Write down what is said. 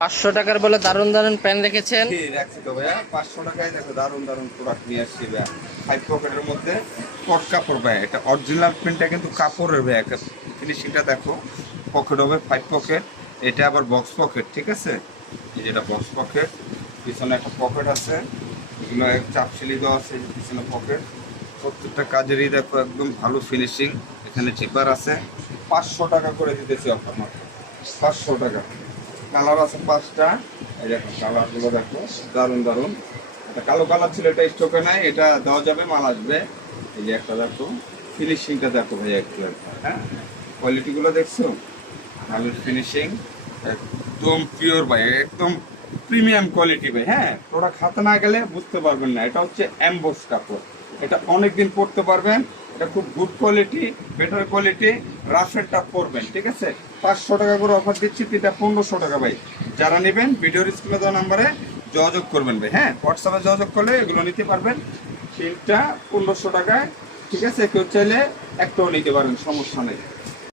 500 টাকার বলে দারুণ দারুণ প্যান রেখেছেন। রাখছি তো ভাইয়া 500 টাকায় দেখো দারুণ দারুণ প্রোডাক্ট নিয়ে আসছি ভাইয়া। 5 পকেটের মধ্যে কট কাপড় ভাইয়া, এটা অরিজিনাল প্রিন্টটা কিন্তু কাপড়ের ভাইয়া। ফিনিশিংটা দেখো, পকেট হবে 5 পকেট। এটা আবার বক্স পকেট, ঠিক আছে। এই যেটা বক্স পকেট, পিছনে একটা পকেট আছে, এগুলো চাপ সিলি দেওয়া আছে, পিছনে পকেট। প্রত্যেকটা কাজেরই দেখো একদম ভালো ফিনিশিং। এখানে চিপার আছে। 500 টাকা করে দিতেছি অফার মাত্র, 500 টাকা। কালার আছে 5টা। এই দেখো কালারগুলো দেখো, দারুণ দারুণ। এটা কালো কালার ছিল, এটা স্টকে নাই, এটা দেওয়া যাবে, মাল আসবে। এই যে একটা দেখো, ফিনিশিংটা দেখো ভাই একটু একবার, হ্যাঁ। কোয়ালিটিগুলো দেখছো, ভালো ফিনিশিং, একদম পিওর ভাই, একদম প্রিমিয়াম কোয়ালিটি ভাই। হ্যাঁ, প্রোডাক্ট হাতে না গেলে বুঝতে পারবেন না। এটা হচ্ছে এমবোস কাপড়, এটা অনেক দিন পরতে পারবেন। এটা খুব good quality, better quality. Rough and tough পরবেন, ঠিক আছে। 500 টাকা করে অফার দিচ্ছি, এটা 1500 টাকা ভাই। যারা নেবেন ভিডিওর স্ক্রিনে দেওয়া নাম্বারে যোগাযোগ করবেন ভাই। হ্যাঁ, হোয়াটসঅ্যাপে যোগাযোগ করলে এগুলো নিতে পারবেন। তিনটা 1500 টাকায়, ঠিক আছে। কেউ চাইলে একটাও নিতে পারেন, সমস্যা নেই।